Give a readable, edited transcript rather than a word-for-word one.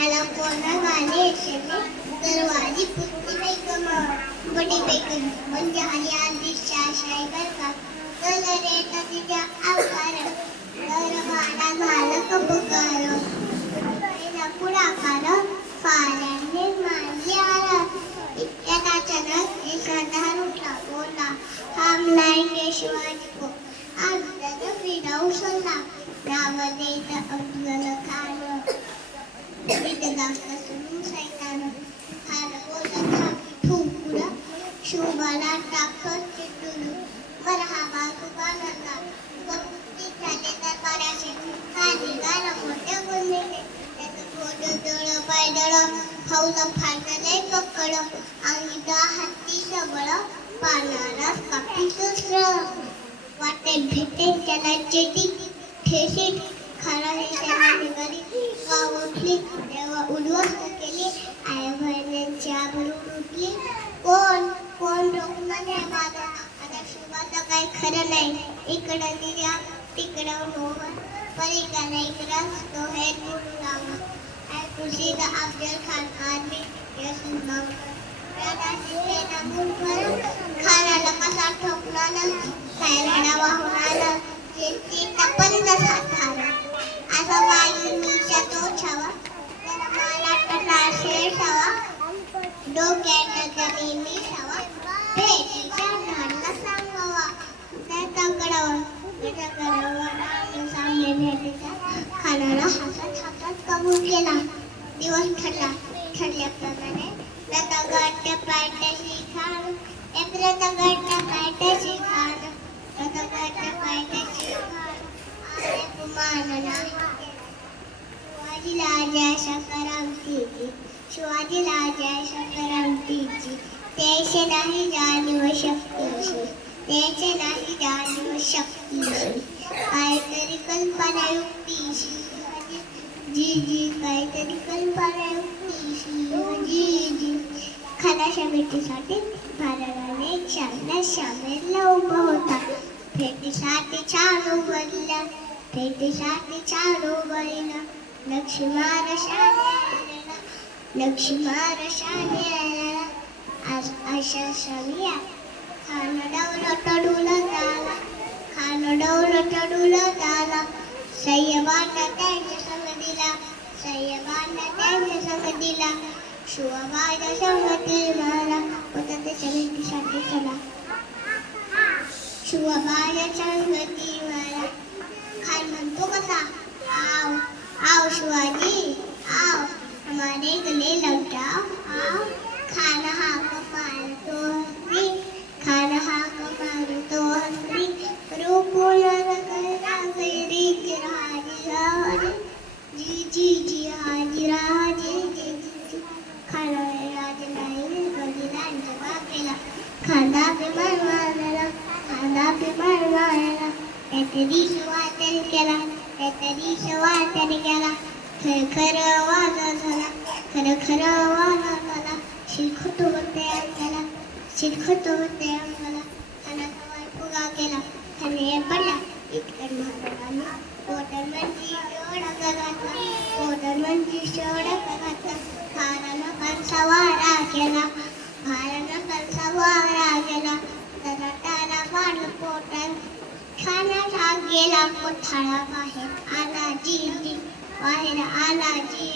ह्याला कोणा गाणे येते दरवाजी पुत्ती बेगम बडी बेगम म्हणजे आली आली शाशाई बरका कलर येता तिच्या आकार दरबारा झालं कबुकार पहिला पुढाकार फाऱ्याने मारली आरा इतक्यात अचानक एखादा रुठला बोला थांबलाय शिवाजी को आज विडा उसळला त्यामध्ये अब्दुल खान सैतान खान बोलत ठोकुरा शोभाला टाकत चिटून मरहाबा सुबानला गप्पी झाले दरबाराचे खाली गाणं मोठ्या बोलले त्याचं थोडं दळ पायदळ हौलं फाटले कक्कड आणि हाती सबळ पानाला कापी दुसरं वाटेत भेटे त्याला चेटी ठेसीत खाना त्याला निघाली गाव उठली तेव्हा उद्ध्वस्त केली आई बहिणींची आबरू उठली कोण कोण रोखणार आहे माझा आता शिवाचं काही खरं नाही इकडं निघा तिकडं मोहन पलीकडे इकडं तो हे बोलू लावा आई खुशी द अफजल खान आर्मी यशवंत खानाला कसा ठोकणार खायला वाहून आलं पंध सात असा वायूचा तो छावा त्याला मला टला शेषावा डोक्यात नेहमी छावा भेटीच्या झाडला सांगावा त्याचा करावा सामने भेटीचा खानाला हसत हसत कबूल केला दिवस ठरल्याप्रमाणे रथगाठ्या पायथ्याशी खान एक रथगाठ्या पायथ्याशी खान रथगाठ्या पायथ्याशी खान आले कुमारला शिवाजी राजा शंकरामतीची त्याचे नाही जाणीव शक्तीची त्याचे नाही जाणीव शक्तीची काहीतरी कल्पना युक्तीशी जी जी काहीतरी कल्पना युक्तीशी जी जी खानाच्या भेटीसाठी महाराजाने चांगल्या शामेरला उभा होता भेटीसाठी छान उभारला लक्ष्मण आलेला अशा समिया खान डौल टडूला झाला सय्यबांना त्यांच्या संग दिला शिवाबाच्या संगती मला होता त्याच्या भेटीसाठी चला शिवाबाच्या संगती मला खान म्हणतो कसा आओ आओ शिवाजी आओ हमारे गले लग जाओ आओ खाना हाक मारतो हंसरी खाना हाक मारतो हंसरी रूपों गैरी हाजी जी जी जी हाजी राजी जी जी खाना राज नाही गलीलांच्या बापेला खांदा बिमान मारला त्यातरी वाटण केला खरं वाजा झाला शिरखतो होते अंगाला खानाचा वाय फुगा केला खाने पडला इतकं महाराजांनी पोटनवरची शोडक घातला खानानं कंसा वारा केला त्याला त्याला पाडलं पोटात खानाचा गेला कोठाळा बाहेर आला जी